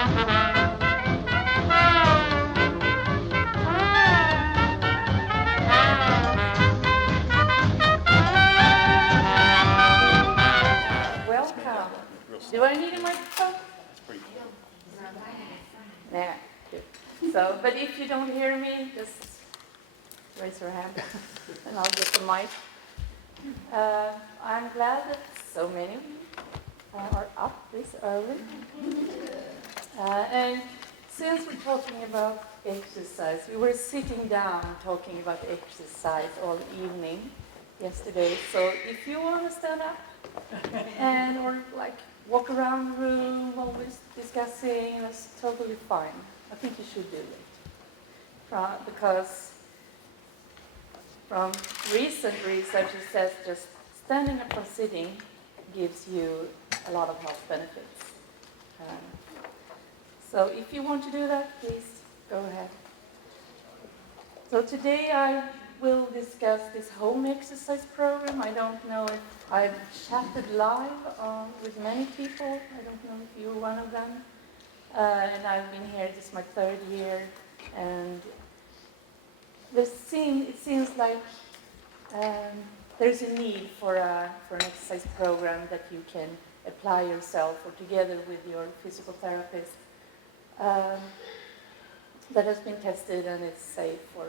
Welcome. Do I need a microphone? Yeah, good. So, but if you don't hear me, just raise your hand and I'll get the mic. I'm glad that so many of you are up this early. And since we're talking about exercise, we were sitting down talking about exercise all evening yesterday. So if you want to stand up and or like walk around the room while we're discussing, that's totally fine. I think you should do it. Because from recent research it says just standing up or sitting gives you a lot of health benefits. So if you want to do that, please go ahead. So today I will discuss this home exercise program. I don't know if I've chatted live with many people. I don't know if you're one of them. And I've been here, this is my third year. And it seems like there's a need for an exercise program that you can apply yourself or together with your physical therapist that has been tested and it's safe for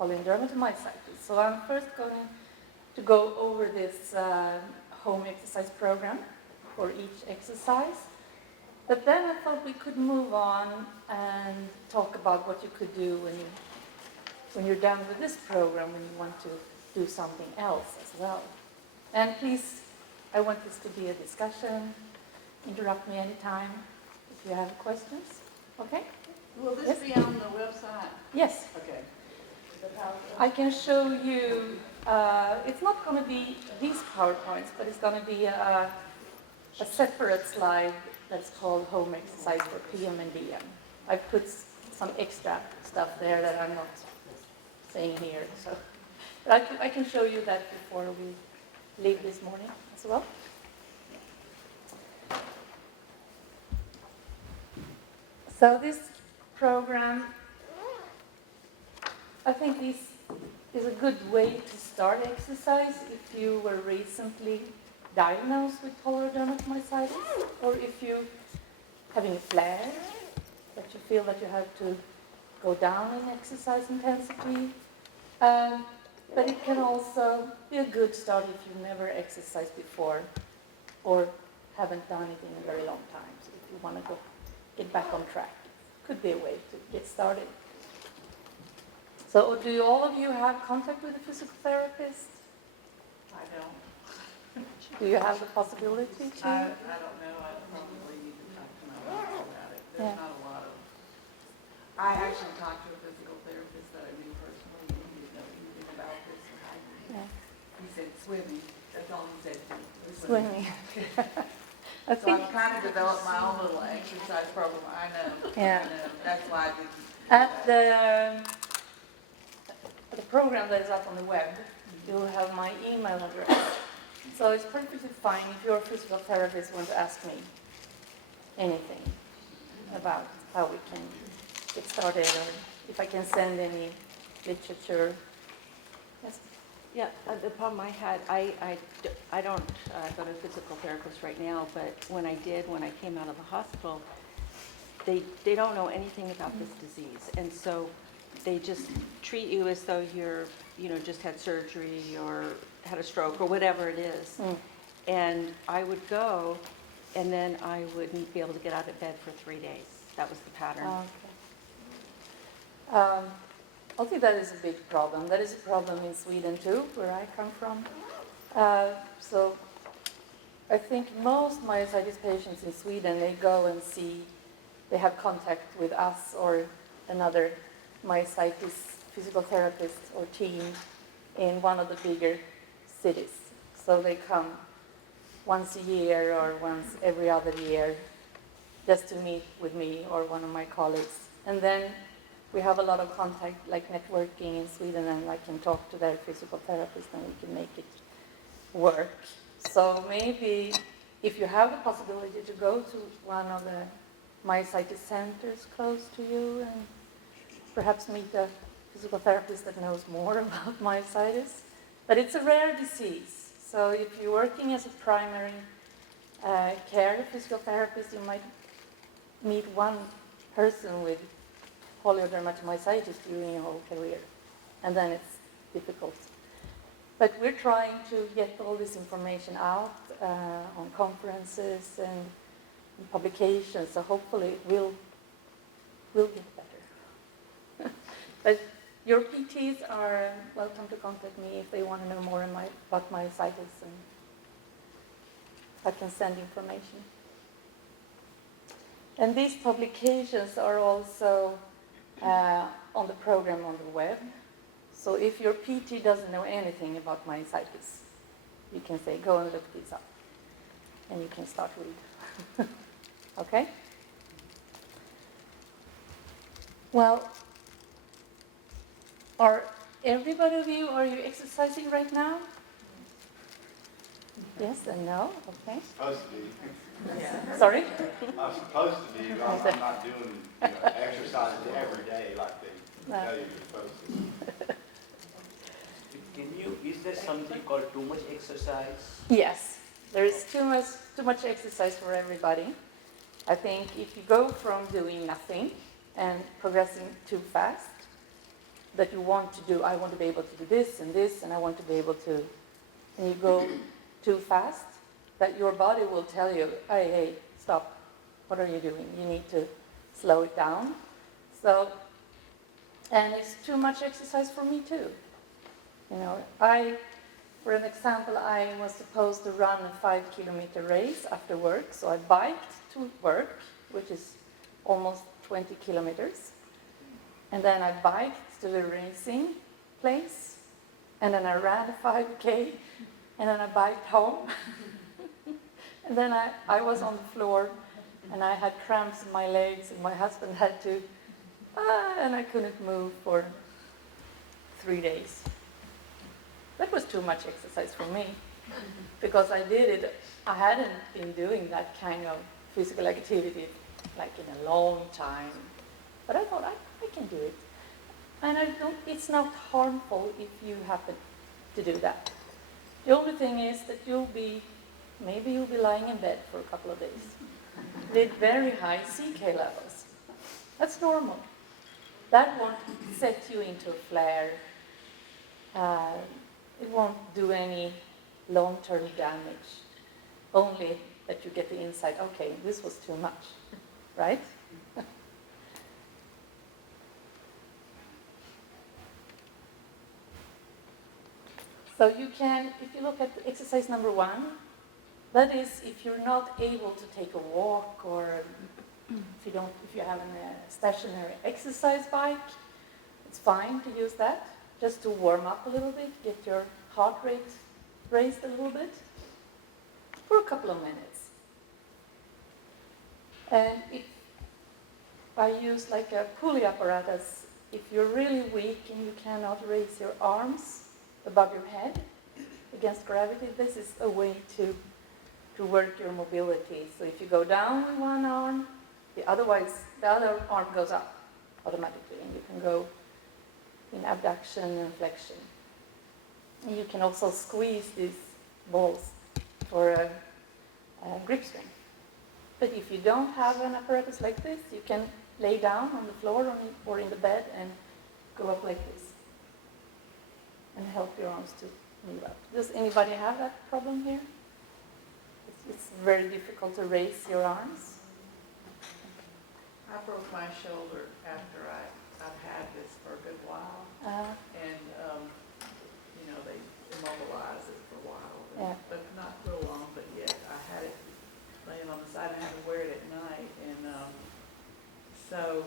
Dermatomyositis. So I'm first going to go over this home exercise program for each exercise. But then I thought we could move on and talk about what you could do when you're done with this program, when you want to do something else as well. And please, I want this to be a discussion. Interrupt me anytime if you have questions. Okay? Will this be on the website? Yes. Okay. I can show you, it's not going to be these PowerPoints, but it's going to be a separate slide that's called Home Exercise for PM and DM. I've put some extra stuff there that I'm not saying here. So, but I can show you that before we leave this morning as well. So this program, I think this is a good way to start exercise if you were recently diagnosed with Dermatomyositis, or if you're having a flare, that you feel that you have to go down in exercise intensity. But it can also be a good start if you've never exercised before or haven't done it in a very long time. So if you want to get back on track, could be a way to get started. So do all of you have contact with a physical therapist? I don't. Do you have the possibility to? I don't know. I probably need to talk to my boss about it. There's not a lot of. I actually talked to a physical therapist that I knew personally, and he didn't know anything about this. He said swimming. That's all he said. Swimming. So I've kind of developed my own little exercise program. I know. Yeah. I know. That's why I didn't. At the program that is up on the web, you'll have my email address. So it's perfectly fine if your physical therapist wants to ask me anything about how we can get started, or if I can send any literature. Yes. Yeah, the problem I had, I don't go to a physical therapist right now, but when I came out of the hospital, they don't know anything about this disease, and so they just treat you as though you're, just had surgery or had a stroke or whatever it is. And I would go, and then I wouldn't be able to get out of bed for 3 days. That was the pattern. Okay. I think that is a big problem. That is a problem in Sweden too, where I come from. So I think most myositis patients in Sweden, they go and they have contact with us or another myositis physical therapist or team in one of the bigger cities. So they come once a year or once every other year just to meet with me or one of my colleagues. And then we have a lot of contact, like networking in Sweden, and I can talk to their physical therapist and we can make it work. So maybe if you have the possibility to go to one of the myositis centers close to you and perhaps meet a physical therapist that knows more about myositis. But it's a rare disease, so if you're working as a primary care physical therapist, you might meet one person with polydermatomyositis during your whole career, and then it's difficult. But we're trying to get all this information out on conferences and publications, so hopefully it will get better. But your PTs are welcome to contact me if they want to know more about myositis, and I can send information. And these publications are also on the program on the web. So if your PT doesn't know anything about myositis, you can say, go and look these up. And you can start reading. Okay? Well, are everybody of you, are you exercising right now? Yes and no? Okay. Supposed to be. Sorry? I'm supposed to be, but I'm not doing exercises every day like they No. tell you you're supposed to. Is there something called too much exercise? Yes, there is too much exercise for everybody. I think if you go from doing nothing and progressing too fast, that you want to do, I want to be able to do this, and I want to be able to, and you go too fast, that your body will tell you, hey, stop, what are you doing? You need to slow it down. So, and it's too much exercise for me too. You know, for an example, I was supposed to run a 5-kilometer race after work, so I biked to work, which is almost 20 kilometers, and then I biked to the racing place, and then I ran a 5K, and then I biked home, and then I was on the floor, and I had cramps in my legs, and my husband had to, and I couldn't move for 3 days. That was too much exercise for me, because I hadn't been doing that kind of physical activity like in a long time. But I thought, I can do it. And it's not harmful if you happen to do that. The only thing is that maybe you'll be lying in bed for a couple of days with very high CK levels. That's normal. That won't set you into a flare. It won't do any long-term damage. Only that you get the insight, okay, this was too much, right? So you can, if you look at exercise number 1, that is if you're not able to take a walk, or if you have a stationary exercise bike, it's fine to use that, just to warm up a little bit, get your heart rate raised a little bit for a couple of minutes. And if I use like a pulley apparatus, if you're really weak and you cannot raise your arms above your head against gravity, this is a way to work your mobility. So if you go down with one arm, the other arm goes up automatically, and you can go in abduction and flexion. And you can also squeeze these balls for a grip strength. But if you don't have an apparatus like this, you can lay down on the floor or in the bed and go up like this and help your arms to move up. Does anybody have that problem here? It's very difficult to raise your arms. I broke my shoulder after I've had this for a good while, and they immobilized it for a while, but not real long. But yet I had it laying on the side. I had to wear it at night, and so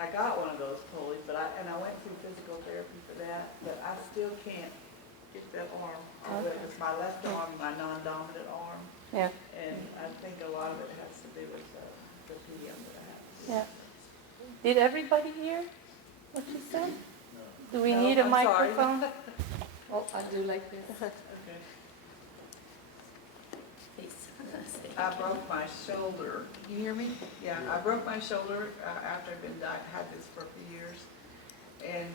I got one of those pulleys. But I went through physical therapy for that, but I still can't get that arm. It's my left arm, my non-dominant arm, and I think a lot of it has to do with the PM that I have. Yeah. Did everybody hear what you said? Do we No, need a I'm sorry. microphone? Well, I'll do like this. Okay. Please, stay. I broke my shoulder. Can you hear me? Yeah, I broke my shoulder after I'd been had this for a few years. And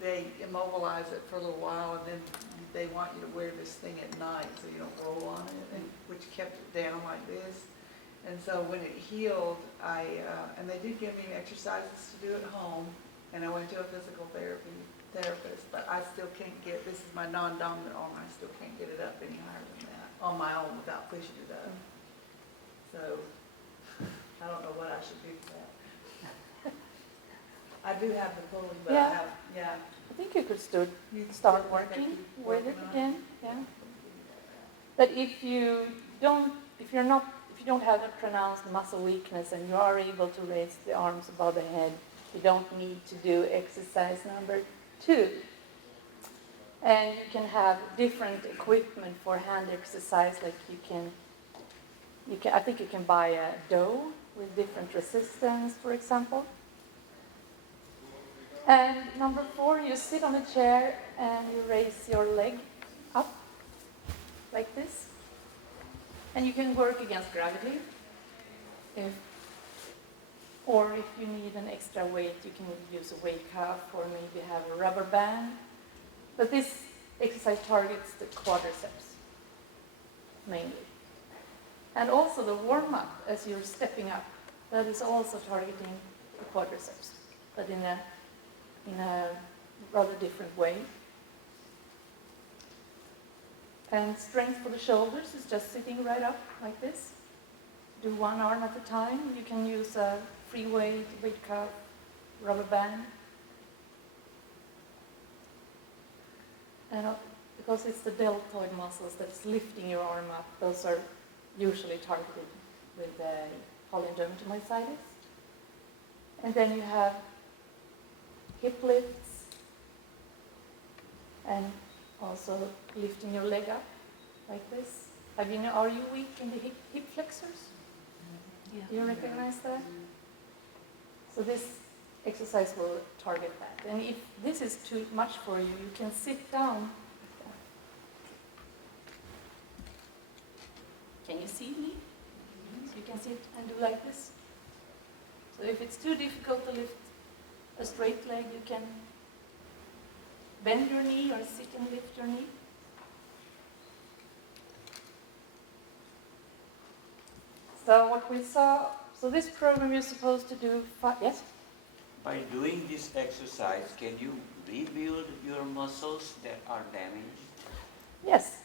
they immobilize it for a little while, and then they want you to wear this thing at night so you don't roll on it, which kept it down like this. And so when it healed, and they did give me exercises to do at home, and I went to a physical therapist, but I still can't get, this is my non-dominant arm, I still can't get it up any higher than that on my own without pushing it up. So I don't know what I should do for that. I do have the pulley, but Yeah. I have, yeah. I think you could start You start still think I working keep with it working on again. Yeah. But if you don't have a pronounced muscle weakness and you are able to raise the arms above the head, you don't need to do exercise number 2. And you can have different equipment for hand exercise, like I think you can buy a dough with different resistance, for example. And number 4, you sit on a chair and you raise your leg up like this. And you can work against gravity. Or if you need an extra weight, you can use a weight cuff or maybe have a rubber band. But this exercise targets the quadriceps mainly. And also the warm-up as you're stepping up, that is also targeting the quadriceps, but in a rather different way. And strength for the shoulders is just sitting right up like this. Do one arm at a time. You can use a free weight cuff, rubber band. And because it's the deltoid muscles that's lifting your arm up, those are usually targeted with Polymyositis. And then you have hip lifts and also lifting your leg up like this. Are you weak in the hip flexors? Yeah. Do you recognize that? So this exercise will target that. And if this is too much for you, you can sit down. Can you see me? So you can sit and do like this. So if it's too difficult to lift a straight leg, you can bend your knee or sit and lift your knee. So what we saw, so this program you're supposed to do, yes? By doing this exercise, can you rebuild your muscles that are damaged? Yes,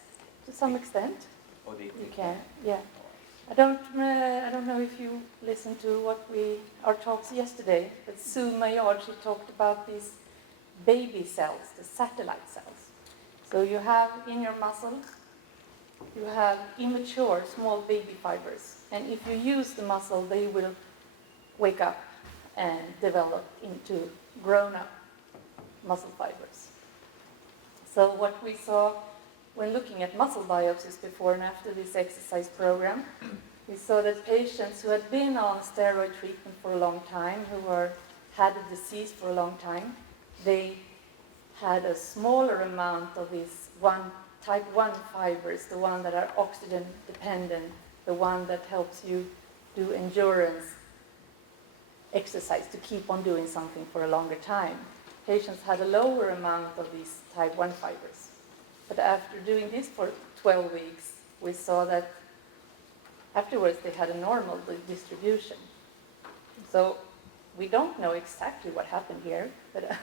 to some extent. Or they You can, yeah. I don't know if you listened to our talks yesterday, but Sue Maillard, she talked about these baby cells, the satellite cells. So you have in your muscle, you have immature small baby fibers. And if you use the muscle, they will wake up and develop into grown-up muscle fibers. So what we saw when looking at muscle biopsies before and after this exercise program, we saw that patients who had been on steroid treatment for a long time, had the disease for a long time, they had a smaller amount of these type 1 fibers, the one that are oxygen dependent, the one that helps you do endurance exercise to keep on doing something for a longer time. Patients had a lower amount of these type 1 fibers. But after doing this for 12 weeks, we saw that afterwards they had a normal distribution. So we don't know exactly what happened here, but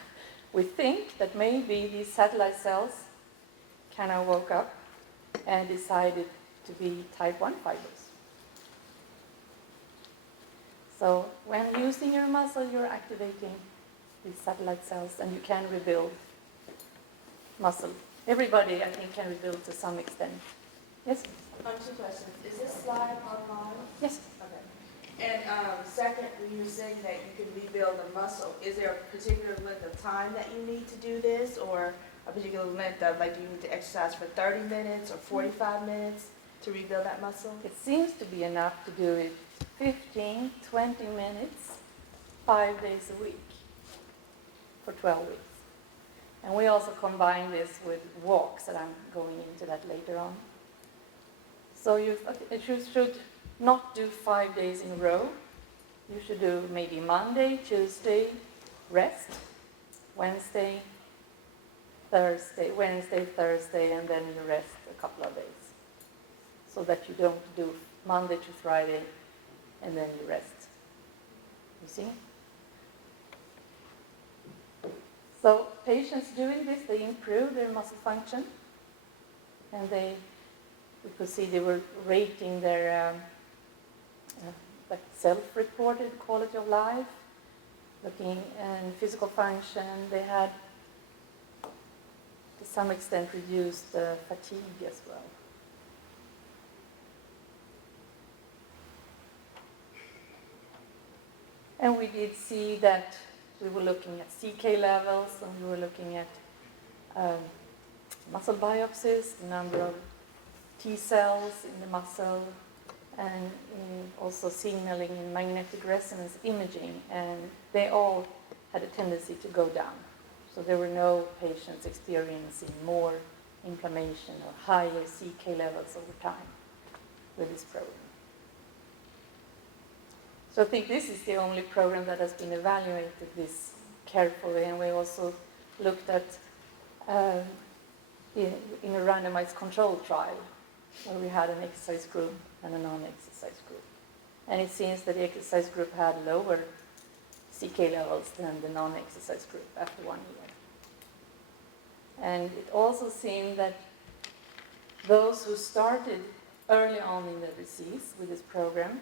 we think that maybe these satellite cells kind of woke up and decided to be type 1 fibers. So when using your muscle, you're activating these satellite cells and you can rebuild muscle. Everybody, I think, can rebuild to some extent. Yes? 2 questions. Is this slide online? Yes. Okay. And second, when you were saying that you can rebuild a muscle, is there a particular length of time that you need to do this, or a particular length of, like, do you need to exercise for 30 minutes or 45 minutes to rebuild that muscle? It seems to be enough to do it 15, 20 minutes, 5 days a week for 12 weeks. And we also combine this with walks, and I'm going into that later on. So you should not do 5 days in a row. You should do maybe Monday, Tuesday, rest, Wednesday, Thursday, and then you rest a couple of days. So that you don't do Monday to Friday and then you rest. You see? So patients doing this, they improve their muscle function, and we could see they were rating their like self-reported quality of life, looking in physical function. They had, to some extent, reduced fatigue as well. And we did see that we were looking at CK levels, and we were looking at muscle biopsies, the number of T cells in the muscle, and also signaling in magnetic resonance imaging, and they all had a tendency to go down. So there were no patients experiencing more inflammation or higher CK levels over time with this program. So I think this is the only program that has been evaluated this carefully, and we also looked at in a randomized control trial where we had an exercise group and a non-exercise group. And it seems that the exercise group had lower CK levels than the non-exercise group after 1 year. And it also seemed that those who started early on in the disease with this program,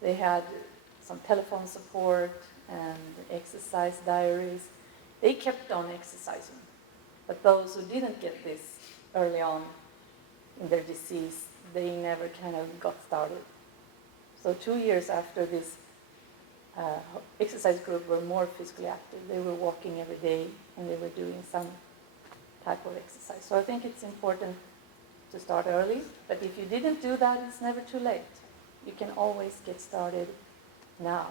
they had some telephone support and exercise diaries. They kept on exercising. But those who didn't get this early on in their disease, they never kind of got started. So 2 years after this exercise group were more physically active. They were walking every day and they were doing some type of exercise. So I think it's important to start early, but if you didn't do that, it's never too late. You can always get started now.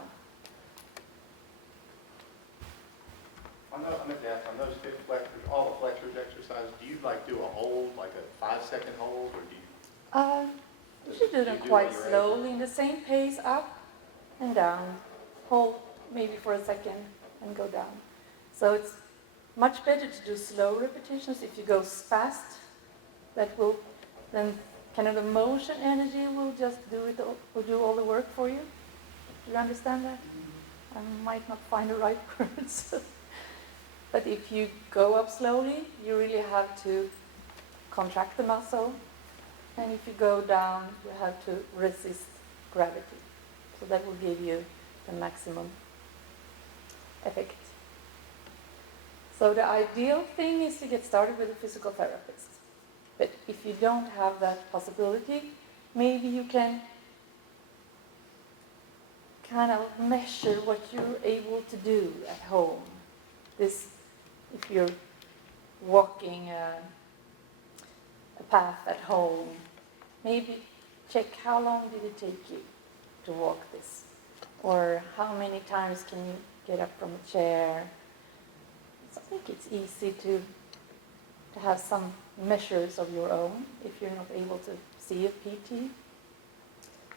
I meant to ask, on those hip flexors, all the flexors exercises, do you like do a hold, like a 5-second hold, or do you? You should do them You do quite what you're slowly, in the same pace, up and down. Hold maybe for a second and go down. So it's much better to do slow repetitions. If you go fast, that will then kind of the motion energy will just will do all the work for you. Do you understand that? I might not find the right words. But if you go up slowly, you really have to contract the muscle. And if you go down, you have to resist gravity. So that will give you the maximum effect. So the ideal thing is to get started with a physical therapist. But if you don't have that possibility, maybe you can kind of measure what you're able to do at home. This, if you're walking a path at home, maybe check how long did it take you to walk this, or how many times can you get up from a chair. So I think it's easy to have some measures of your own if you're not able to see a PT.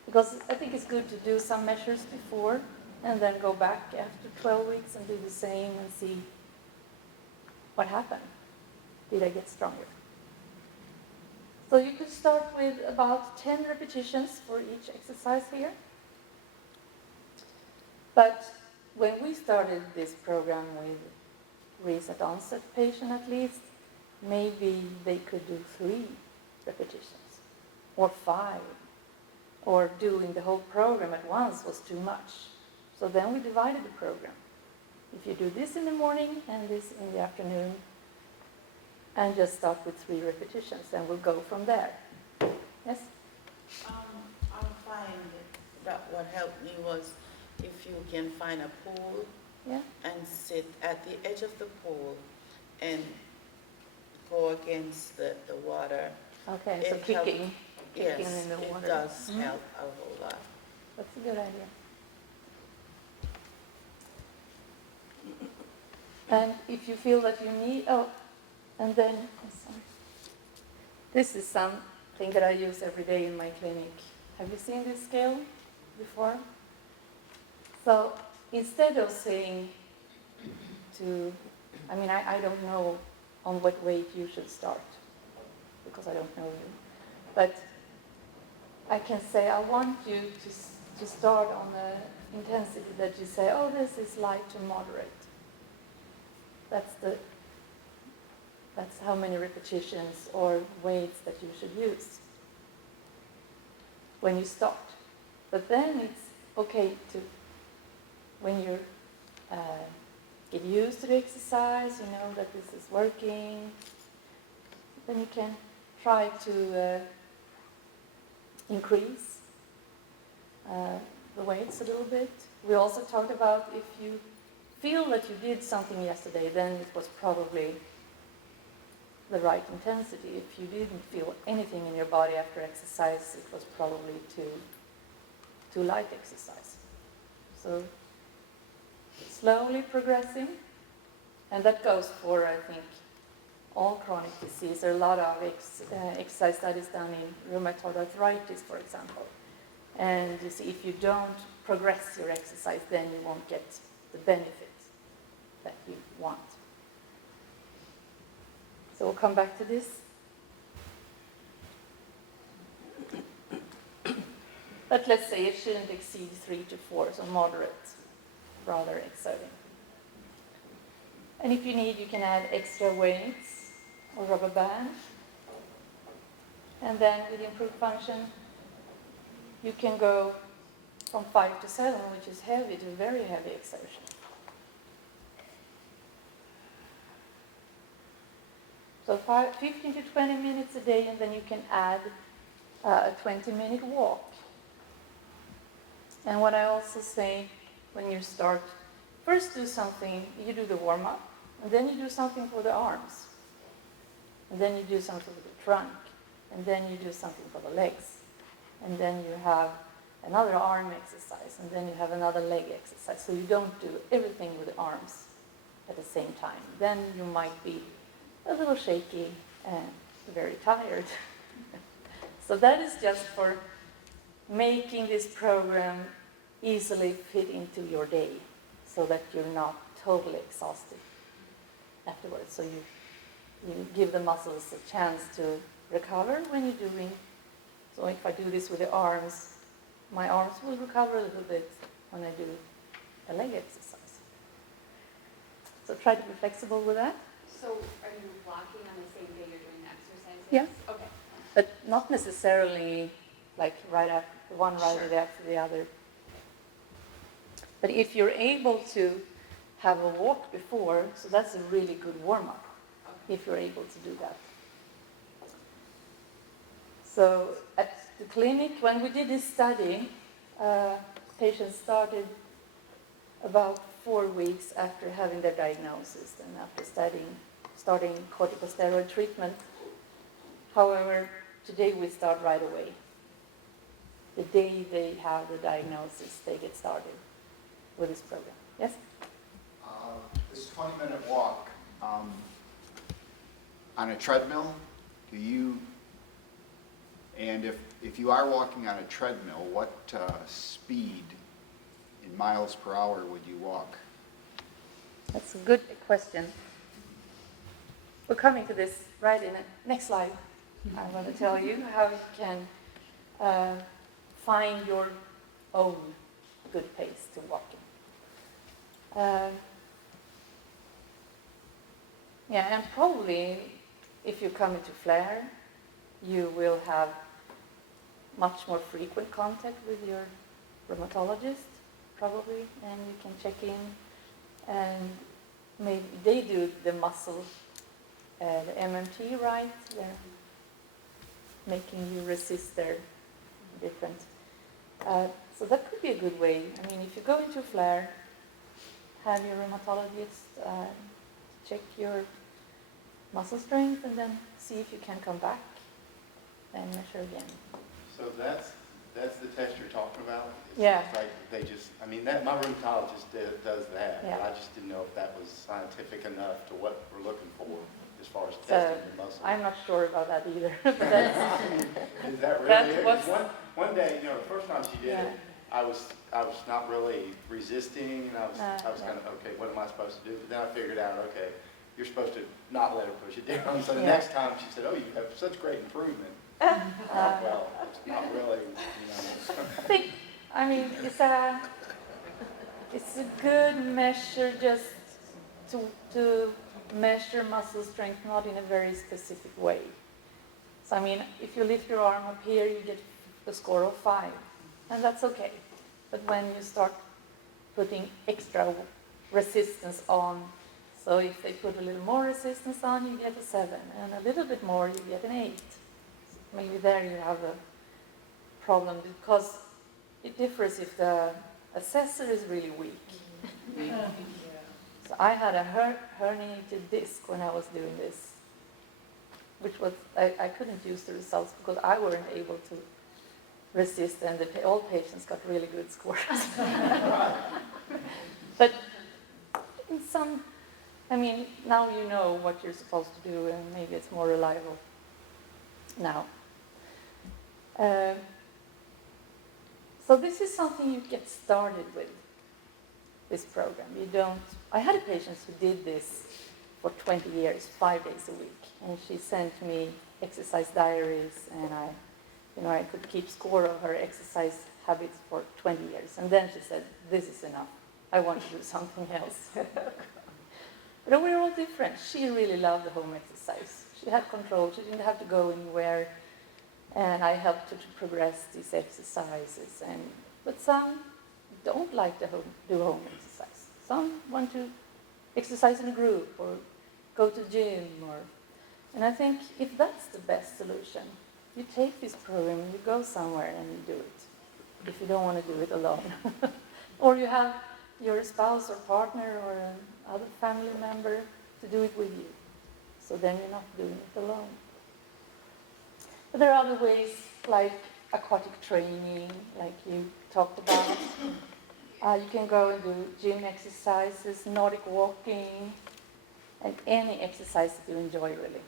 Because I think it's good to do some measures before and then go back after 12 weeks and do the same and see what happened. Did I get stronger? So you could start with about 10 repetitions for each exercise here. But when we started this program with recent onset patient at least, maybe they could do 3 repetitions or 5, or doing the whole program at once was too much. So then we divided the program. If you do this in the morning and this in the afternoon, and just start with 3 repetitions, and we'll go from there. Yes? I find that what helped me was if you can find a pool, Yeah? and sit at the edge of the pool and go against the water. Okay, so It kicking Yes, in the water. it does Mhm. help a whole lot. That's a good idea. And if you feel that you need, and then, I'm sorry. This is some thing that I use every day in my clinic. Have you seen this scale before? So instead of saying I don't know on what weight you should start, because I don't know you. But I can say, I want you to start on the intensity that you say, oh, this is light to moderate. That's how many repetitions or weights that you should use when you start. But then it's okay to, when you get used to the exercise, you know that this is working, then you can try to increase the weights a little bit. We also talked about if you feel that you did something yesterday, then it was probably the right intensity. If you didn't feel anything in your body after exercise, it was probably too light exercise. So slowly progressing, and that goes for, I think, all chronic disease. There are a lot of exercise studies done in rheumatoid arthritis, for example. And you see, if you don't progress your exercise, then you won't get the benefits that you want. So we'll come back to this. But let's say it shouldn't exceed 3 to 4, so moderate, rather exerting. And if you need, you can add extra weights or rubber band. And then with improved function, you can go from 5 to 7, which is heavy, to very heavy exertion. So 15 to 20 minutes a day, and then you can add a 20-minute walk. And what I also say when you start, first do something, you do the warm-up, and then you do something for the arms, and then you do something for the trunk, and then you do something for the legs, and then you have another arm exercise, and then you have another leg exercise. So you don't do everything with the arms at the same time. Then you might be a little shaky and very tired. So that is just for making this program easily fit into your day, so that you're not totally exhausted afterwards. So you give the muscles a chance to recover when you're doing. So if I do this with the arms, my arms will recover a little bit when I do a leg exercise. So try to be flexible with that. So are you walking on the same day you're doing the exercises? Yeah. Okay. But not necessarily like right after one right after the other. But if you're able to have a walk before, so that's a really good warm-up, if you're able to do that. So at the clinic, when we did this study, patients started about 4 weeks after having their diagnosis and after starting corticosteroid treatment. However, today we start right away. The day they have the diagnosis, they get started with this program. Yes? This 20-minute walk on a treadmill, and if you are walking on a treadmill, what speed in miles per hour would you walk? That's a good question. We're coming to this right in the next slide. I want to tell you how you can find your own good pace to walk in. And probably if you come into flare, you will have much more frequent contact with your rheumatologist, probably, and you can check in, and maybe they do the muscle, the MMT, right? They're making you resist their different. So that could be a good way. I mean, if you go into flare, have your rheumatologist check your muscle strength, and then see if you can come back and measure again. So that's the test you're talking about? Yeah. It's like they just, I mean, my rheumatologist does that, Yeah. but I just didn't know if that was scientific enough to what we're looking for, as far as So testing the muscle? I'm not sure about that either. But that's, Is that really That's it? 'Cause what's- one day, you know, the first time she did Yeah. it, I was not really resisting, and I was yeah. kind of, okay, what am I supposed to do? But then I figured out, okay, you're supposed to not let her push it down. So the Yeah. next time she said, oh, you have such great improvement. Well, it's not really, you know. I think, I mean, it's a good measure just to measure muscle strength, not in a very specific way. So I mean, if you lift your arm up here, you get a score of 5, and that's okay. But when you start putting extra resistance on, so if they put a little more resistance on, you get a 7, and a little bit more, you get an 8. Maybe there you have a problem, because it differs if the assessor is really weak. So I had a herniated disc when I was doing this, which was, I couldn't use the results because I weren't able to resist, and all patients got really good scores. But in some, I mean, now you know what you're supposed to do, and maybe it's more reliable now. So this is something you get started with, this program. You don't, I had a patient who did this for 20 years, 5 days a week, and she sent me exercise diaries, and I could keep score of her exercise habits for 20 years. And then she said, this is enough. I want to do something else. But we're all different. She really loved the home exercise. She had control. She didn't have to go anywhere. And I helped her to progress these exercises. But some don't like to do home exercise. Some want to exercise in a group or go to gym. And I think if that's the best solution, you take this program, you go somewhere and you do it. If you don't want to do it alone. Or you have your spouse or partner or another family member to do it with you. So then you're not doing it alone. But there are other ways, like aquatic training, like you talked about. You can go and do gym exercises, Nordic walking, and any exercise that you enjoy, really.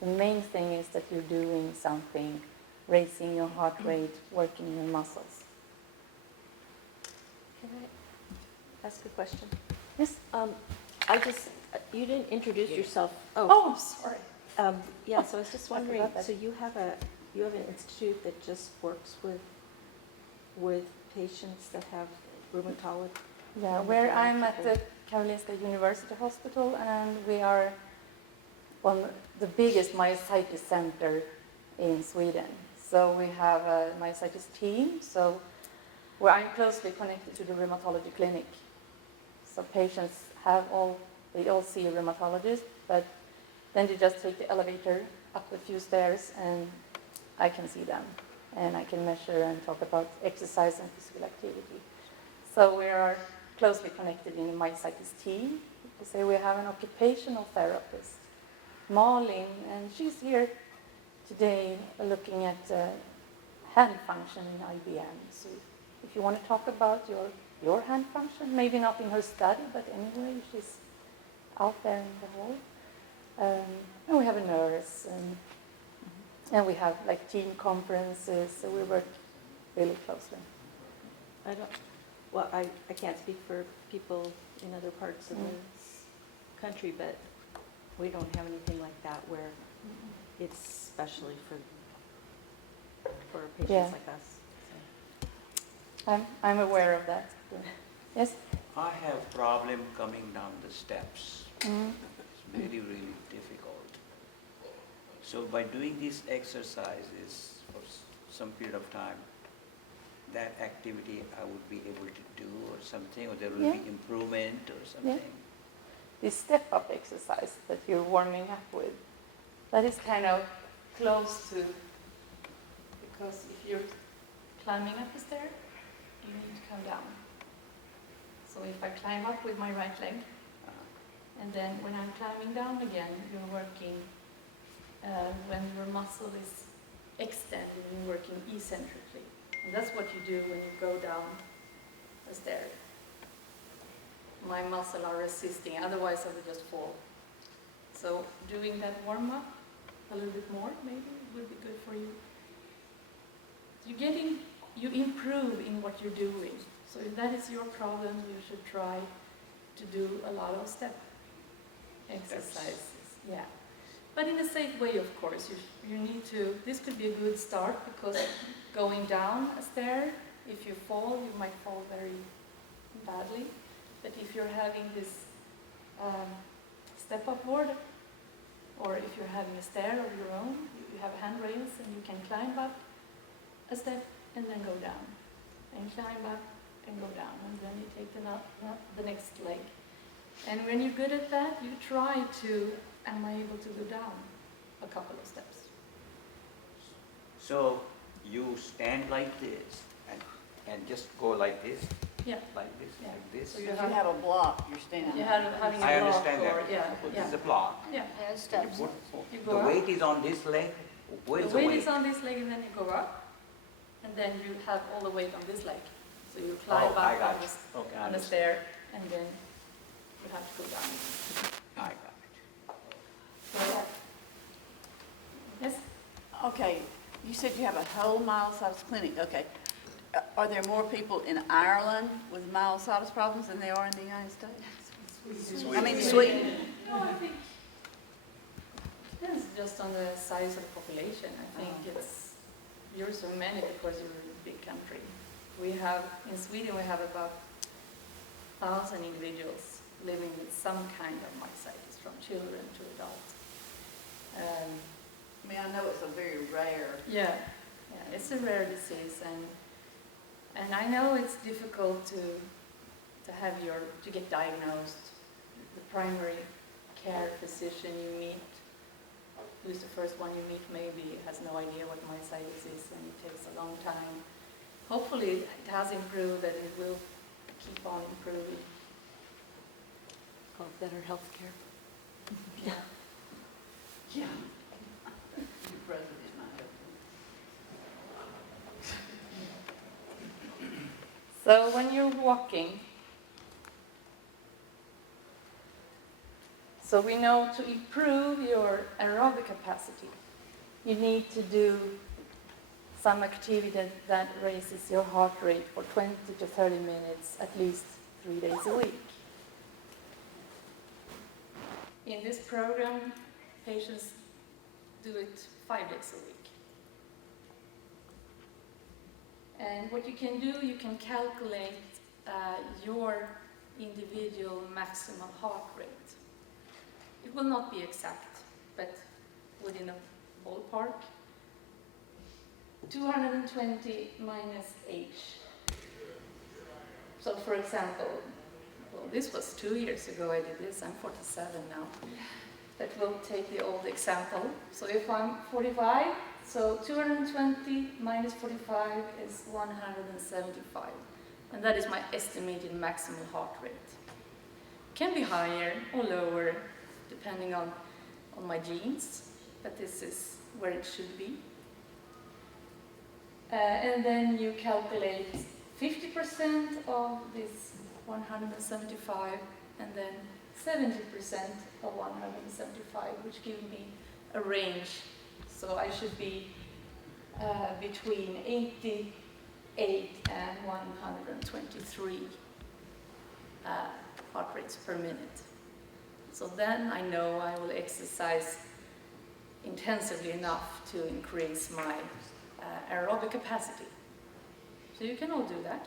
The main thing is that you're doing something, raising your heart rate, working your muscles. Can I ask a question? Yes? You didn't introduce yourself. Oh, sorry. Yeah, so I was just I wondering, forgot that. so you have an institute that just works with patients that have rheumatology? Yeah, where I'm at the Karolinska University Hospital, and we are the biggest myositis center in Sweden. So we have a myositis team, so where I'm closely connected to the rheumatology clinic. So patients they all see a rheumatologist, but then they just take the elevator up a few stairs and I can see them. And I can measure and talk about exercise and physical activity. So we are closely connected in the myositis team. We say we have an occupational therapist, Malin, and she's here today looking at hand function in IBM. So if you want to talk about your hand function, maybe not in her study, but anyway, she's out there in the hall. And we have a nurse, and we have like team conferences, so we work really closely. I can't speak for people in other parts of the country, but we don't have anything like that where it's specially for patients like us. So. I'm aware of that. Yes? I have problem coming down the steps. It's really, really difficult. So by doing these exercises for some period of time, that activity I would be able to do or something, or there will be improvement or something. Yeah. This step-up exercise that you're warming up with, that is kind of close to, because if you're climbing up a stair, you need to come down. So if I climb up with my right leg, and then when I'm climbing down again, you're working, when your muscle is extended, you're working eccentrically. And that's what you do when you go down a stair. My muscles are resisting, otherwise I would just fall. So doing that warm-up a little bit more maybe would be good for you. You improve in what you're doing. So if that is your problem, you should try to do a lot of step exercises. Yeah. But in a safe way, of course. You need to, this could be a good start because going down a stair, if you fall, you might fall very badly. But if you're having this step upward, or if you're having a stair of your own, you have handrails and you can climb up a step and then go down, and climb up and go down, and then you take the next leg. And when you're good at that, you try to, am I able to go down a couple of steps? So you stand like this and just go like this, Yeah. like this, Yeah. like this. So If you have a block, you're standing. You have having a I block understand or, that. yeah, Put yeah. this a block. Yeah. Yeah, You steps. put, You the go up. weight is on this leg. Where is The the weight weight? is on this leg and then you go up, and then you have all the weight on this leg. So you climb Oh, I up got on you. the, Okay, I on the understand. stair, and then you have to go down. I got it. So, yes? Okay, you said you have a whole myositis clinic, okay. Are there more people in Ireland with myositis problems than there are in the United States? I mean, Sweden? No, I think depends just on the size of the population. I think you're so many because you're a big country. In Sweden we have about 1,000 individuals living with some kind of myositis, from children to adults. I mean, I know it's a very rare. Yeah, it's a rare disease, and I know it's difficult to get diagnosed. The primary care physician you meet, who's the first one you meet, maybe has no idea what myositis is, and it takes a long time. Hopefully it has improved, and it will keep on improving. Called better health care. Yeah. Yeah. The president might have to. So when you're walking, so we know to improve your aerobic capacity, you need to do some activity that raises your heart rate for 20 to 30 minutes, at least 3 days a week. In this program, patients do it 5 days a week. And what you can do, you can calculate your individual maximal heart rate. It will not be exact, but within a ballpark. 220 minus h. So for example, well, this was 2 years ago I did this, I'm 47 now. But we'll take the old example. So if I'm 45, so 220 minus 45 is 175. And that is my estimated maximal heart rate. Can be higher or lower, depending on my genes, but this is where it should be. And then you calculate 50% of this 175, and then 70% of 175, which gives me a range. So I should be between 88 and 123 heart rates per minute. So then I know I will exercise intensively enough to increase my aerobic capacity. So you can all do that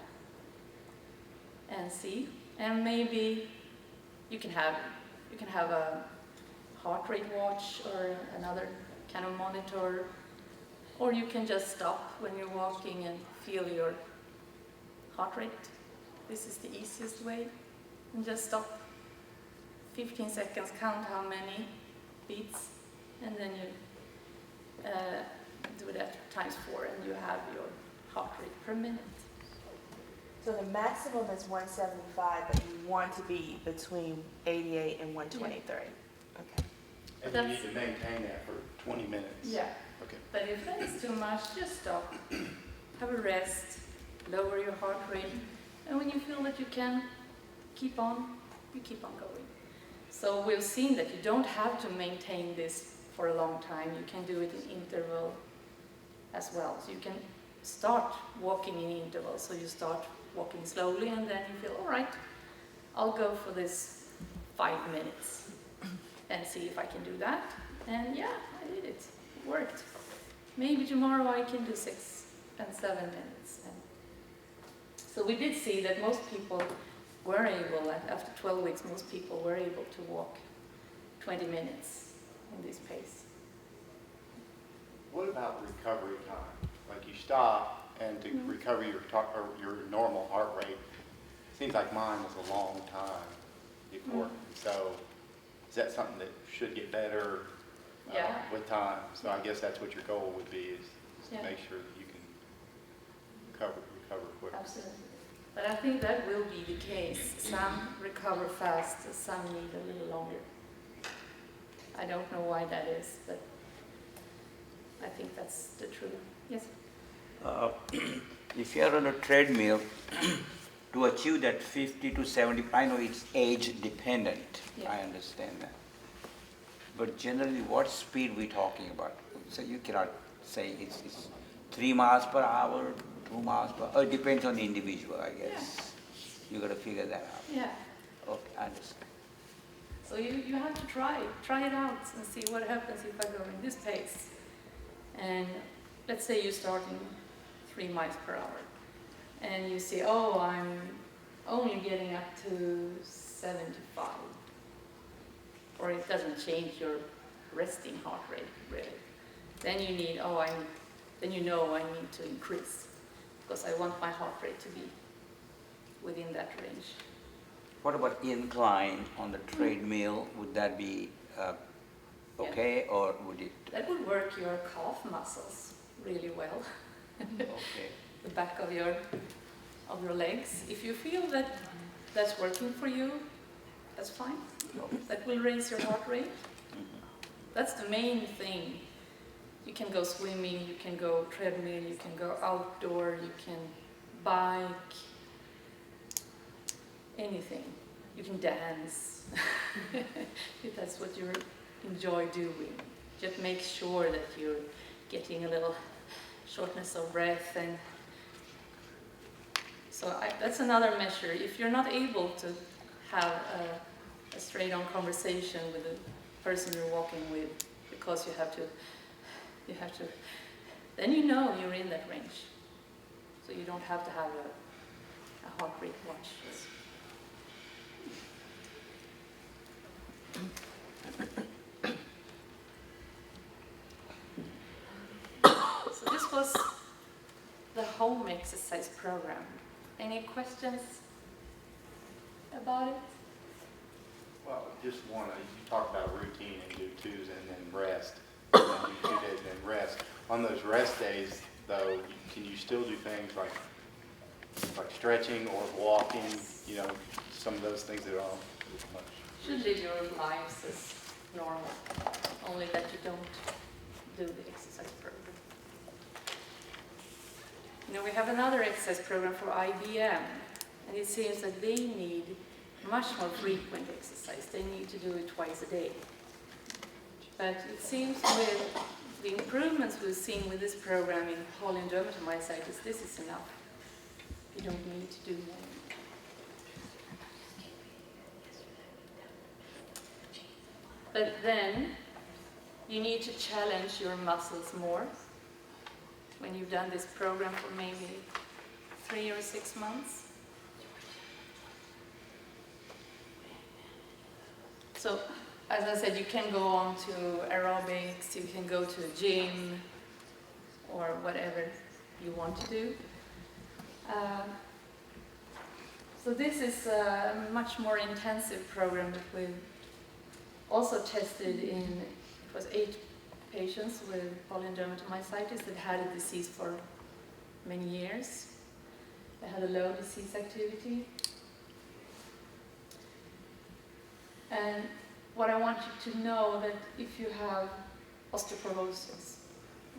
and see, and maybe you can have a heart rate watch or another kind of monitor, or you can just stop when you're walking and feel your heart rate. This is the easiest way, and just stop 15 seconds, count how many beats, and then you do that times 4, and you have your heart rate per minute. So the maximum is 175, but you want to be between 88 and 123. Okay. And you need to maintain that for 20 minutes. Yeah. Okay. But if that is too much, just stop, have a rest, lower your heart rate, and when you feel that you can keep on, you keep on going. So we've seen that you don't have to maintain this for a long time. You can do it in interval as well. So you can start walking in intervals. So you start walking slowly and then you feel, all right, I'll go for this 5 minutes and see if I can do that. And yeah, I did it. It worked. Maybe tomorrow I can do 6 and 7 minutes. And so we did see that most people were able, after 12 weeks, most people were able to walk 20 minutes in this pace. What about recovery time? Like you stop and to recover your normal heart rate, seems like mine was a long time before. So is that something that should get better with time? So I guess that's what your goal would be, is to make sure that you can recover quicker. Absolutely. But I think that will be the case. Some recover fast, some need a little longer. I don't know why that is, but I think that's the truth. Yes? If you are on a treadmill, to achieve that 50 to 70, I know it's age dependent, I understand that. But generally, what speed we talking about? So you cannot say it's 3 miles per hour, 2 miles per hour. It depends on the individual, I guess. You got to figure that out. Yeah. Okay, I understand. So you have to try it out and see what happens if I go in this pace. And let's say you're starting 3 miles per hour. And you see, oh, I'm only getting up to 75. Or it doesn't change your resting heart rate, really. Then you need, then you know I need to increase, because I want my heart rate to be within that range. What about incline on the treadmill? Would that be okay, or would it? That would work your calf muscles really well. Okay. The back of your legs. If you feel that that's working for you, that's fine. That will raise your heart rate. That's the main thing. You can go swimming, you can go treadmill, you can go outdoor, you can bike, anything. You can dance, if that's what you enjoy doing. Just make sure that you're getting a little shortness of breath. And so that's another measure. If you're not able to have a straight-on conversation with the person you're walking with, because you have to, then you know you're in that range. So you don't have to have a heart rate watch. So this was the home exercise program. Any questions about it? Well, just one, you talked about a routine and do 2s and then rest. And then do 2 days and then rest. On those rest days, though, can you still do things like stretching or walking, some of those things that are much. Should live your lives as normal, only that you don't do the exercise program. We have another exercise program for IBM, and it seems that they need much more frequent exercise. They need to do it twice a day. But it seems with the improvements we've seen with this program in Polymyositis, this is enough. You don't need to do more. But then you need to challenge your muscles more when you've done this program for maybe 3 or 6 months. So, as I said, you can go on to aerobics, you can go to a gym, or whatever you want to do. So this is a much more intensive program that we've also tested in, it was 8 patients with Dermatomyositis that had a disease for many years. They had a low disease activity. And what I want you to know that if you have osteoporosis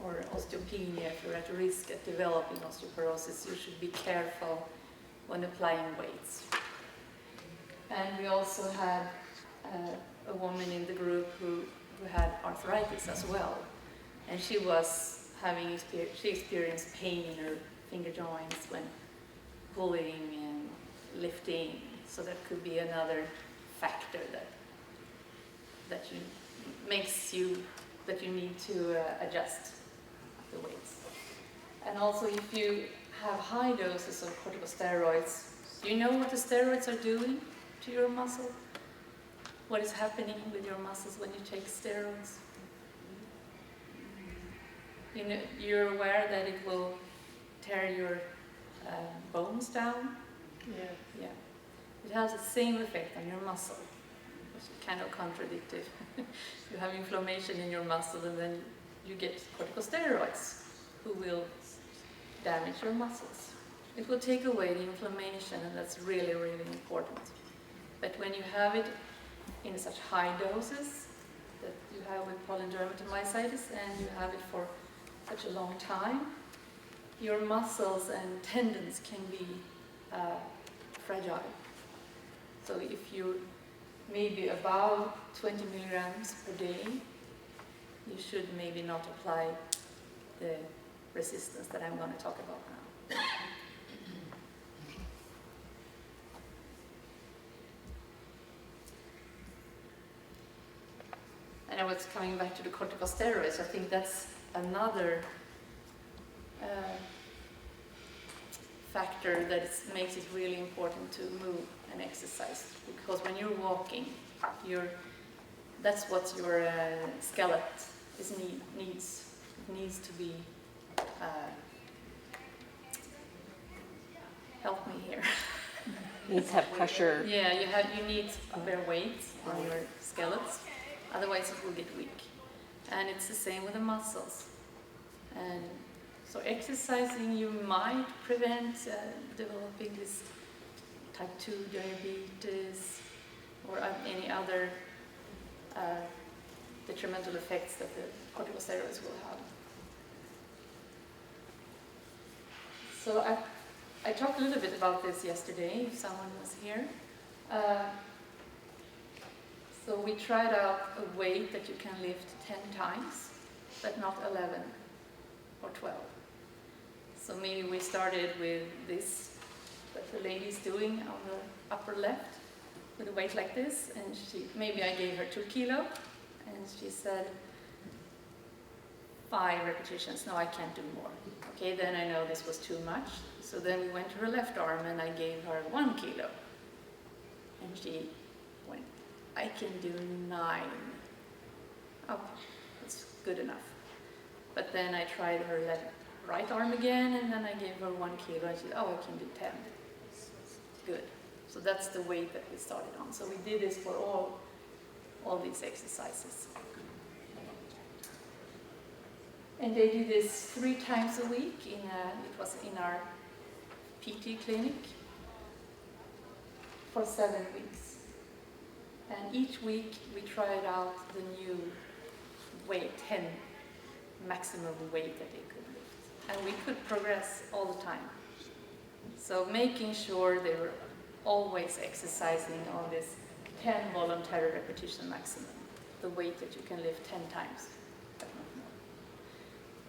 or osteopenia, if you're at risk of developing osteoporosis, you should be careful when applying weights. And we also had a woman in the group who had arthritis as well. And she was having, she experienced pain in her finger joints when pulling and lifting. So that could be another factor that you need to adjust the weights. And also, if you have high doses of corticosteroids, do you know what the steroids are doing to your muscle? What is happening with your muscles when you take steroids? You know, you're aware that it will tear your bones down? Yeah. It has the same effect on your muscle, which is kind of contradictory. You have inflammation in your muscle and then you get corticosteroids who will damage your muscles. It will take away the inflammation, and that's really, really important. But when you have it in such high doses that you have with Dermatomyositis and you have it for such a long time, your muscles and tendons can be fragile. So if you're maybe about 20 milligrams per day, you should maybe not apply the resistance that I'm going to talk about now. And I was coming back to the corticosteroids. I think that's another factor that makes it really important to move and exercise. Because when you're walking, that's what your skeleton needs. It needs to be. Help me here. Needs to have pressure. Yeah, you need to bear weight on your skeletons, otherwise it will get weak. And it's the same with the muscles. And so exercising, you might prevent developing this type 2 diabetes or any other detrimental effects that the corticosteroids will have. So I talked a little bit about this yesterday, if someone was here. So we tried out a weight that you can lift 10 times, but not 11 or 12. So maybe we started with this, that the lady's doing on the upper left, with a weight like this, and maybe I gave her 2 kilo, and she said, 5 repetitions, no, I can't do more. Okay, then I know this was too much. So then we went to her left arm and I gave her 1 kilo. And she went, I can do 9. Okay, that's good enough. But then I tried her right arm again, and then I gave her 1 kilo, and she said, oh, I can do 10. Good. So that's the weight that we started on. So we did this for all these exercises. And they did this 3 times a week. It was in our PT clinic for 7 weeks. And each week we tried out the new weight, 10 maximum weight that they could lift. And we could progress all the time. So making sure they were always exercising on this 10 voluntary repetition maximum, the weight that you can lift 10 times.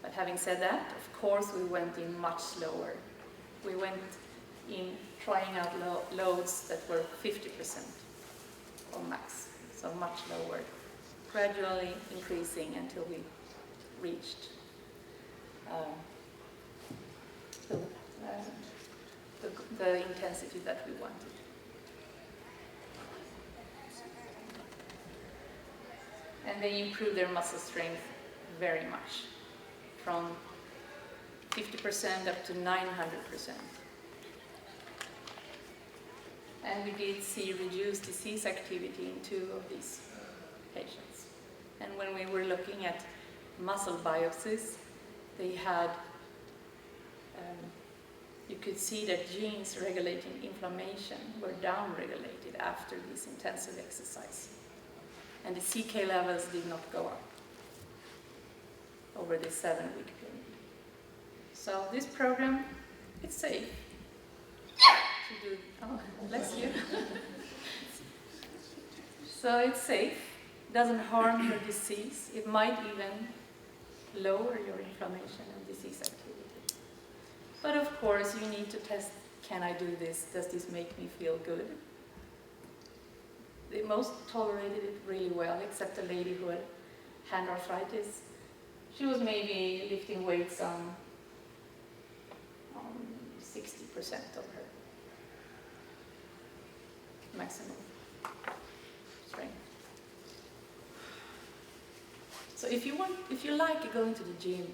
But having said that, of course, we went in much slower. We went in trying out loads that were 50% of max, so much lower, gradually increasing until we reached the intensity that we wanted. And they improved their muscle strength very much, from 50% up to 900%. And we did see reduced disease activity in 2 of these patients. And when we were looking at muscle biopsies, they had, you could see that genes regulating inflammation were downregulated after this intensive exercise. And the CK levels did not go up over this 7-week period. So this program, it's safe to do. Oh, bless you. So it's safe, doesn't harm your disease. It might even lower your inflammation and disease activity. But of course, you need to test, can I do this? Does this make me feel good? They most tolerated it really well, except a lady who had hand arthritis. She was maybe lifting weights on 60% of her maximum strength. So if you like going to the gym,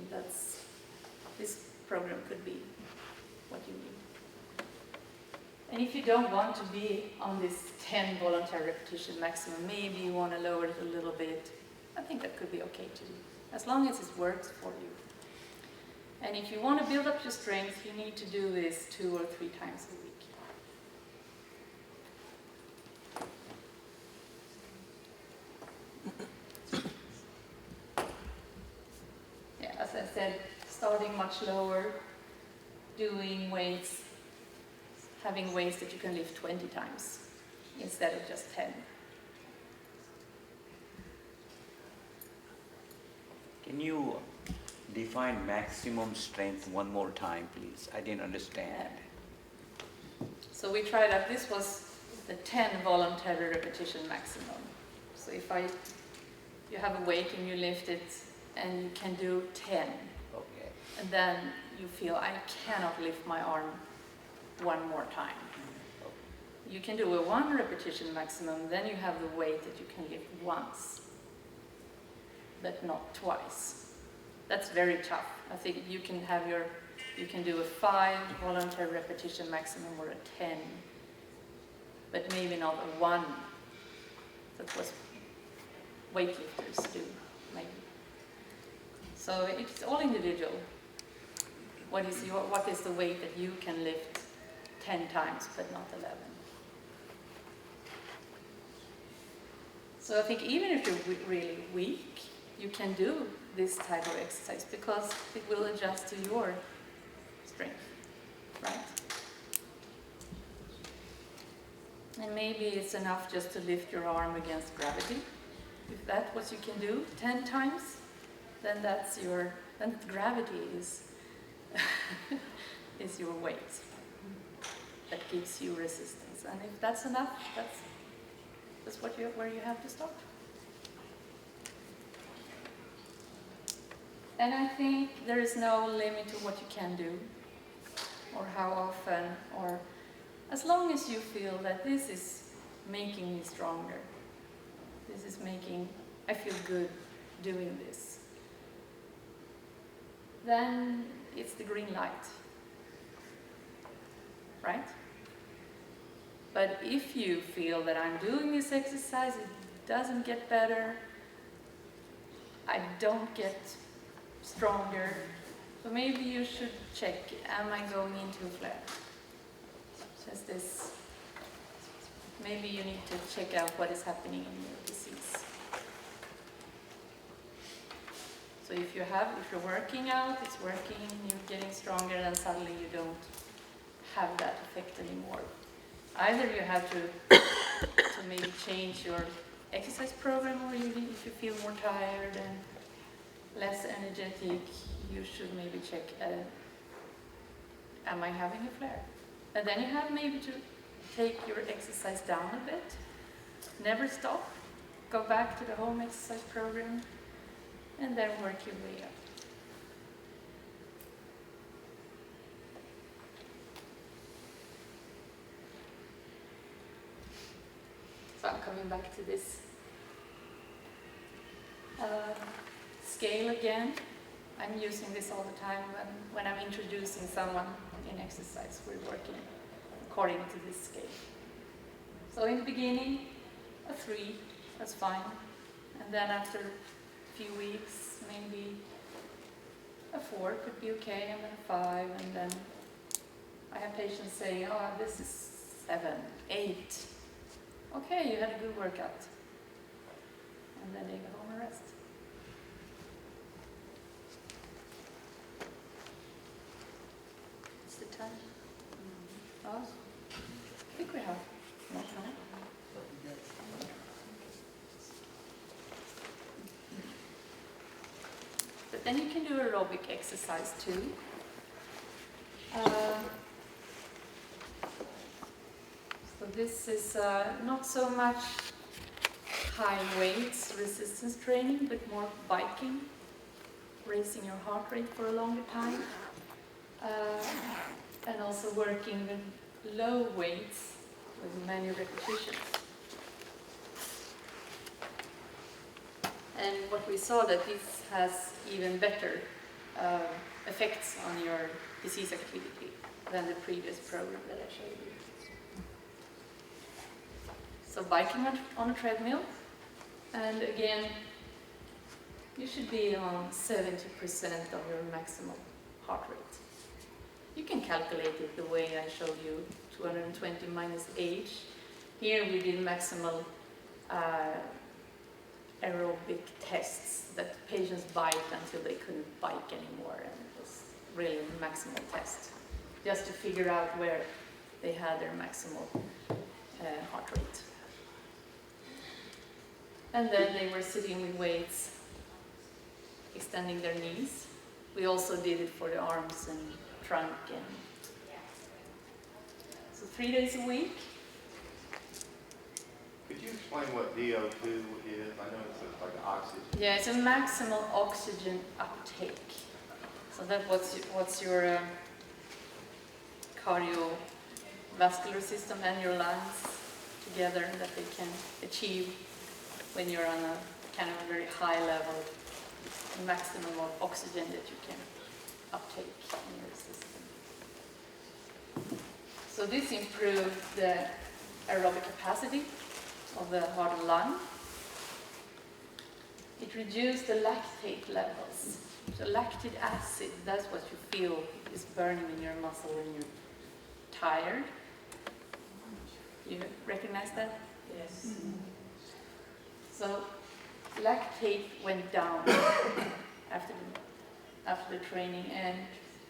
this program could be what you need. And if you don't want to be on this 10 voluntary repetition maximum, maybe you want to lower it a little bit, I think that could be okay to do, as long as it works for you. And if you want to build up your strength, you need to do this 2 or 3 times a week. Yeah, as I said, starting much lower, doing weights, having weights that you can lift 20 times instead of just 10. Can you define maximum strength one more time, please? I didn't understand. So we tried out, this was the 10 voluntary repetition maximum. So if you have a weight and you lift it and you can do 10, Okay. and then you feel, I cannot lift my arm one more time. You can do a 1 repetition maximum, then you have the weight that you can lift once, but not twice. That's very tough. I think you can do a 5 voluntary repetition maximum or a 10, but maybe not a 1. That's what weightlifters do, maybe. So it's all individual. What is the weight that you can lift 10 times, but not 11? So I think even if you're really weak, you can do this type of exercise because it will adjust to your strength, right? And maybe it's enough just to lift your arm against gravity. If that's what you can do 10 times, then then gravity is is your weight that gives you resistance. And if that's enough, that's where you have to stop. And I think there is no limit to what you can do, or how often, or as long as you feel that this is making me stronger, I feel good doing this, then it's the green light, right? But if you feel that I'm doing this exercise, it doesn't get better, I don't get stronger, so maybe you should check, am I going into a flare? Just this, maybe you need to check out what is happening in your disease. So if you're working out, it's working, you're getting stronger, then suddenly you don't have that effect anymore. Either you have to maybe change your exercise program, or if you feel more tired and less energetic, you should maybe check, am I having a flare? And then you have maybe to take your exercise down a bit, never stop, go back to the home exercise program, and then work your way up. So I'm coming back to this scale again. I'm using this all the time when I'm introducing someone in exercise. We're working according to this scale. So in the beginning, a 3, that's fine. And then after a few weeks, maybe a 4 could be okay, and then a 5, and then I have patients saying, oh, this is 7, 8. Okay, you had a good workout. And then they go home and rest. What's the time? Oh, I think we have more time. Then you can do aerobic exercise too. So this is not so much high weights resistance training, but more biking, raising your heart rate for a longer time, and also working with low weights with many repetitions. And what we saw that this has even better effects on your disease activity than the previous program that I showed you. So biking on a treadmill, and again, you should be on 70% of your maximal heart rate. You can calculate it the way I showed you, 220 minus age. Here we did maximal aerobic tests that patients biked until they couldn't bike anymore, and it was really a maximal test, just to figure out where they had their maximal heart rate. And then they were sitting with weights, extending their knees. We also did it for the arms and trunk. And so 3 days a week. Could you explain what DO2 is? I know it's like oxygen. Yeah, it's a maximal oxygen uptake. So that's what's your cardiovascular system and your lungs together that they can achieve when you're on a kind of a very high level, maximum of oxygen that you can uptake in your system. So this improved the aerobic capacity of the heart and lung. It reduced the lactate levels. So lactic acid, that's what you feel is burning in your muscle when you're tired. You recognize that? Yes. Mm-hmm. So lactate went down after the training, and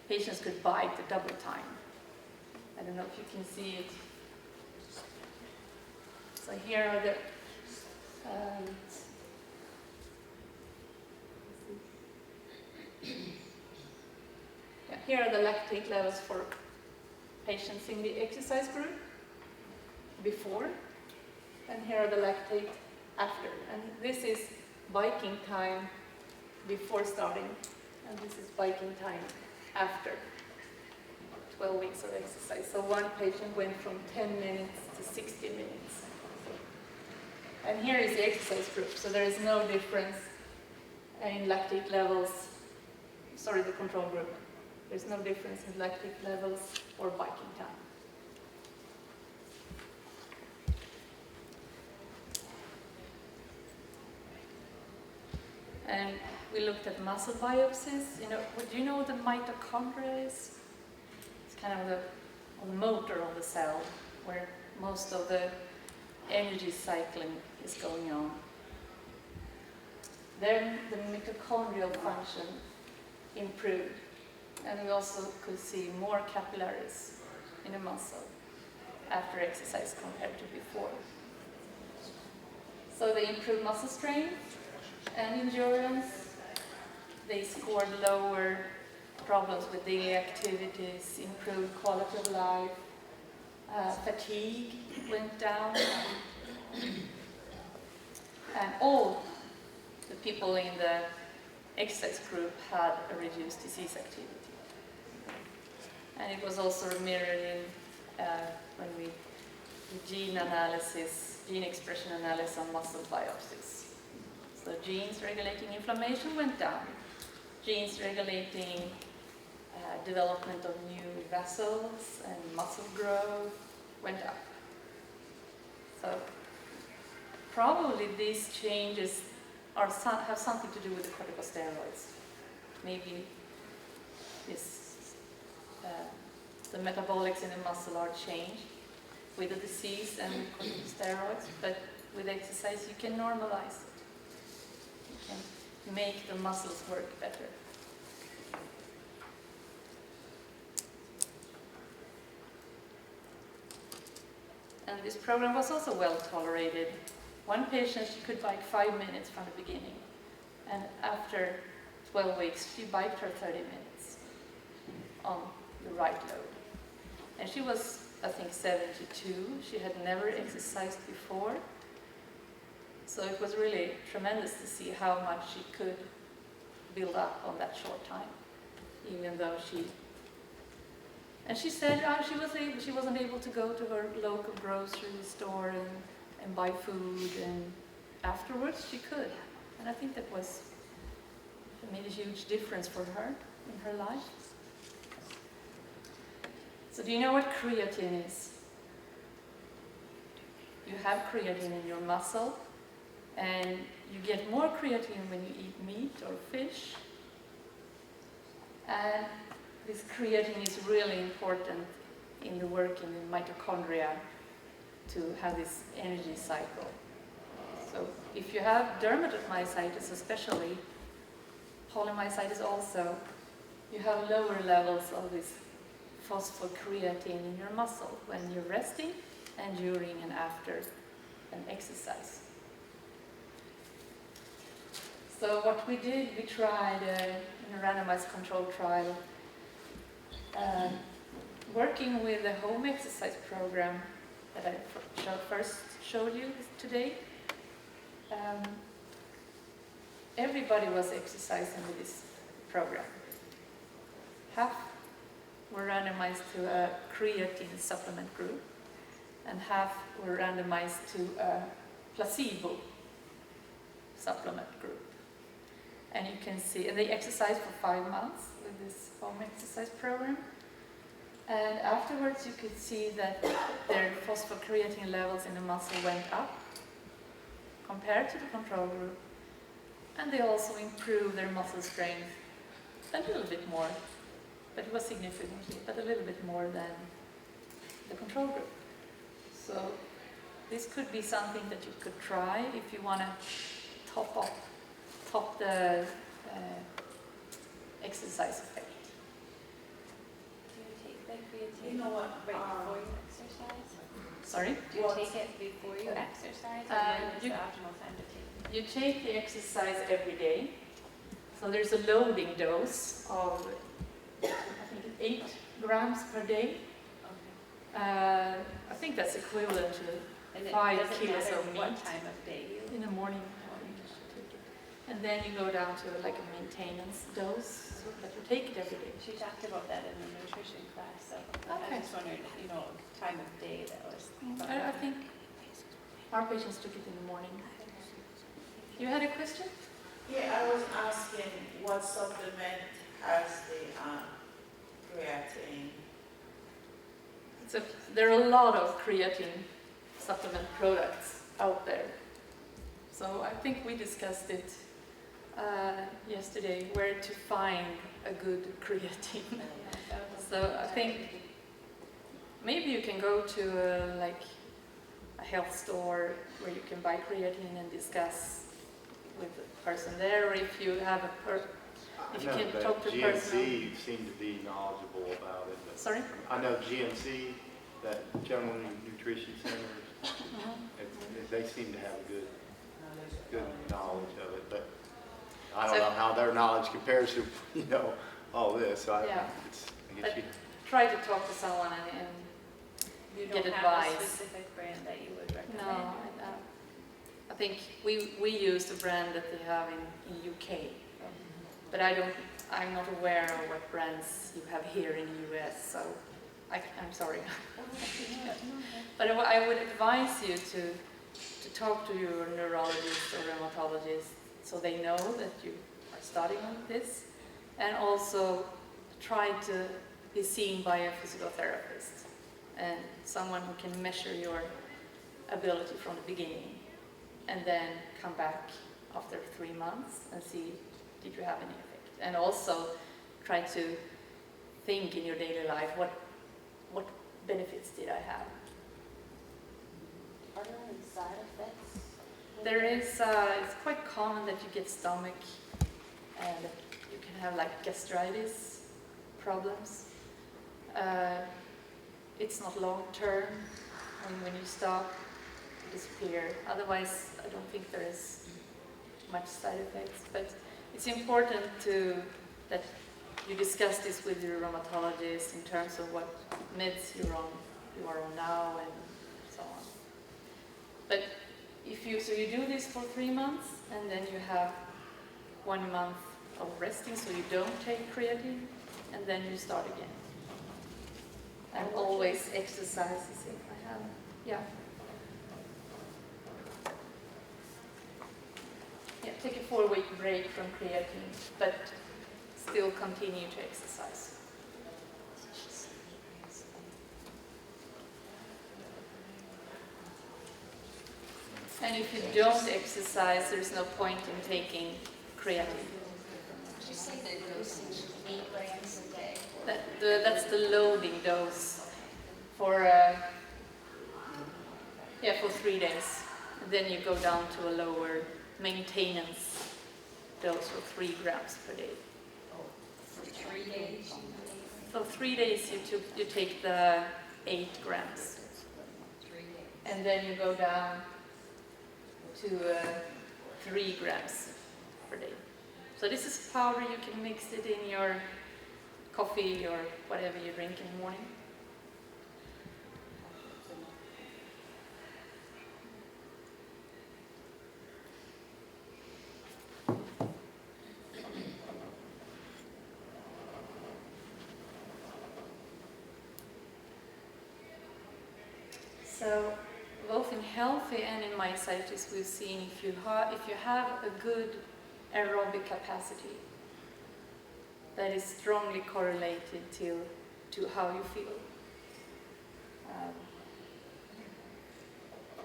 patients could bike the double time. I don't know if you can see it. So here are the here are the lactate levels for patients in the exercise group before, and here are the lactate after. And this is biking time before starting, and this is biking time after 12 weeks of exercise. So one patient went from 10 minutes to 60 minutes. And here is the exercise group, so there is no difference in lactate levels, sorry, the control group. There's no difference in lactate levels or biking time. And we looked at muscle biopsies. Do you know what the mitochondria is? It's kind of the motor of the cell where most of the energy cycling is going on. Then the mitochondrial function improved, and we also could see more capillaries in the muscle after exercise compared to before. So they improved muscle strength and endurance. They scored lower problems with daily activities, improved quality of life, fatigue went down, and all the people in the exercise group had a reduced disease activity. And it was also mirrored in when we did gene expression analysis on muscle biopsies. So genes regulating inflammation went down. Genes regulating development of new vessels and muscle growth went up. So probably these changes have something to do with the corticosteroids. Maybe the metabolics in the muscle are changed with the disease and with corticosteroids, but with exercise you can normalize it. You can make the muscles work better. And this program was also well tolerated. One patient, she could bike 5 minutes from the beginning, and after 12 weeks, she biked her 30 minutes on the right load. And she was, I think, 72. She had never exercised before. So it was really tremendous to see how much she could build up on that short time, even though and she said she wasn't able to go to her local grocery store and buy food, and afterwards she could. And I think it made a huge difference for her in her life. So do you know what creatine is? You have creatine in your muscle, and you get more creatine when you eat meat or fish. And this creatine is really important in the work in the mitochondria to have this energy cycle. So if you have dermatomyositis especially, polymyositis also, you have lower levels of this phosphocreatine in your muscle when you're resting and during and after an exercise. So what we did, we tried in a randomized controlled trial, working with the home exercise program that I first showed you today. Everybody was exercising with this program. Half were randomized to a creatine supplement group, and half were randomized to a placebo supplement group. And you can see, and they exercised for 5 months with this home exercise program. And afterwards you could see that their phosphocreatine levels in the muscle went up compared to the control group. And they also improved their muscle strength a little bit more, but it was significantly, but a little bit more than the control group. So this could be something that you could try if you want to top the exercise effect. Do you take the creatine You know what, right before you exercise? Sorry? Do you take it before you exercise, or when is the optimal time to take it? You take the exercise every day. So there's a loading dose of, I think, 8 grams per day. I think that's equivalent to And it 5 doesn't kilos matter of meat. what time of day you. In the morning. And then you go down to like a maintenance dose, so that you take it every day. She talked about that in the nutrition class, so Okay. I just wondered, time of day that was. I think our patients took it in the morning. You had a question? Yeah, I was asking what supplement has the creatine? There are a lot of creatine supplement products out there. So I think we discussed it yesterday, where to find a good creatine. So I think maybe you can go to a health store where you can buy creatine and discuss with the person there, or if you have if you can talk to a person. GNC seem to be knowledgeable about it. But Sorry? I know GNC, that General Nutrition Centers, they seem to have good knowledge of it, but I don't know how their knowledge compares to, all this. So I guess you Try to talk to someone and You get don't have a advice. specific brand that you would recommend? No, I think we use the brand that they have in UK, but I'm not aware of what brands you have here in the US, so I'm sorry. But I would advise you to talk to your neurologist or rheumatologist so they know that you are studying this, and also try to be seen by a physical therapist and someone who can measure your ability from the beginning, and then come back after 3 months and see, did you have any effect? And also try to think in your daily life, what benefits did I have? Are there any side effects? There is, it's quite common that you get stomach, and that you can have gastritis problems. It's not long term, and when you stop, it disappears. Otherwise, I don't think there is much side effects. But it's important that you discuss this with your rheumatologist in terms of what meds you are on now and so on. But so you do this for 3 months, and then you have 1 month of resting, so you don't take creatine, and then you start again. And always exercises if I have, yeah. Yeah, take a 4-week break from creatine, but still continue to exercise. And if you don't exercise, there's no point in taking creatine. Did you say the dosage 8 grams a day? That's the loading dose for 3 days. And then you go down to a lower maintenance dose of 3 grams per day. For 3 days? So 3 days you take the 8 grams. 3 days. And then you go down to 3 grams per day. So this is powder. You can mix it in your coffee or whatever you drink in the morning. So both in healthy and in myositis, we've seen if you have a good aerobic capacity, that is strongly correlated to how you feel,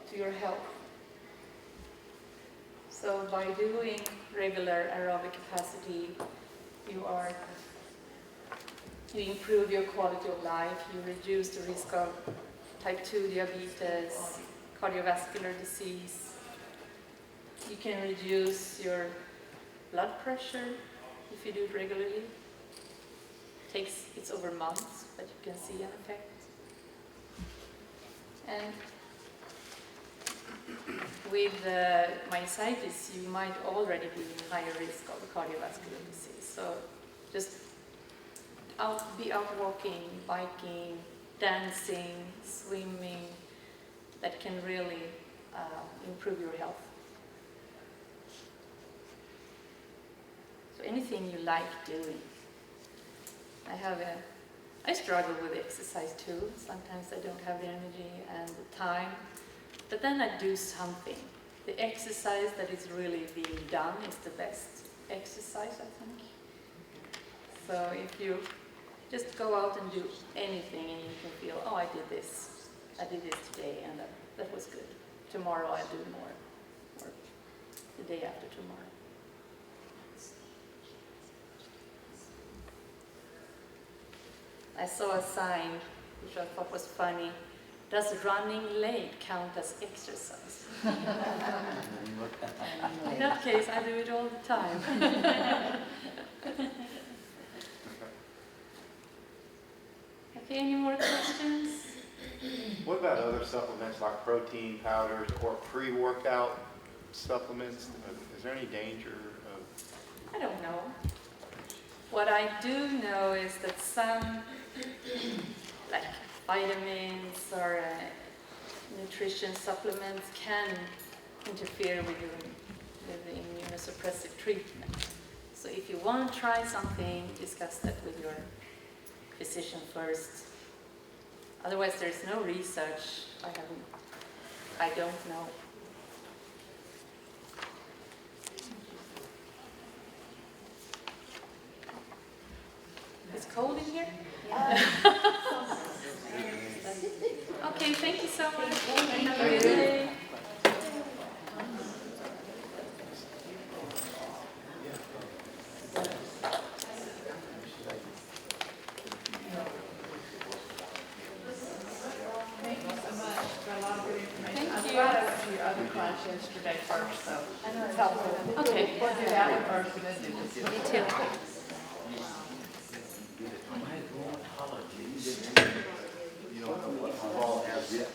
to your health. So by doing regular aerobic capacity, you improve your quality of life, you reduce the risk of type 2 diabetes, cardiovascular disease. You can reduce your blood pressure if you do it regularly. It's over months, but you can see an effect. And with myositis, you might already be in higher risk of cardiovascular disease. So just be out walking, biking, dancing, swimming, that can really improve your health. So anything you like doing. I struggle with exercise too. Sometimes I don't have the energy and the time, but then I do something. The exercise that is really being done is the best exercise, I think. So if you just go out and do anything and you can feel, oh, I did this today and that was good. Tomorrow I'll do more, or the day after tomorrow. I saw a sign which I thought was funny. Does running late count as exercise? In that case, I do it all the time. Okay, any more questions? What about other supplements like protein powders or pre-workout supplements? Is there any danger of? I don't know. What I do know is that some, like vitamins or nutrition supplements, can interfere with the immunosuppressive treatment. So if you want to try something, discuss that with your physician first. Otherwise, there's no research. I don't know. It's cold in here? Yeah. Okay, thank you so much. Have a good day. Yesterday first, so it's helpful. Okay. We'll do that one first and then do this. Me too. You don't know what all has yet.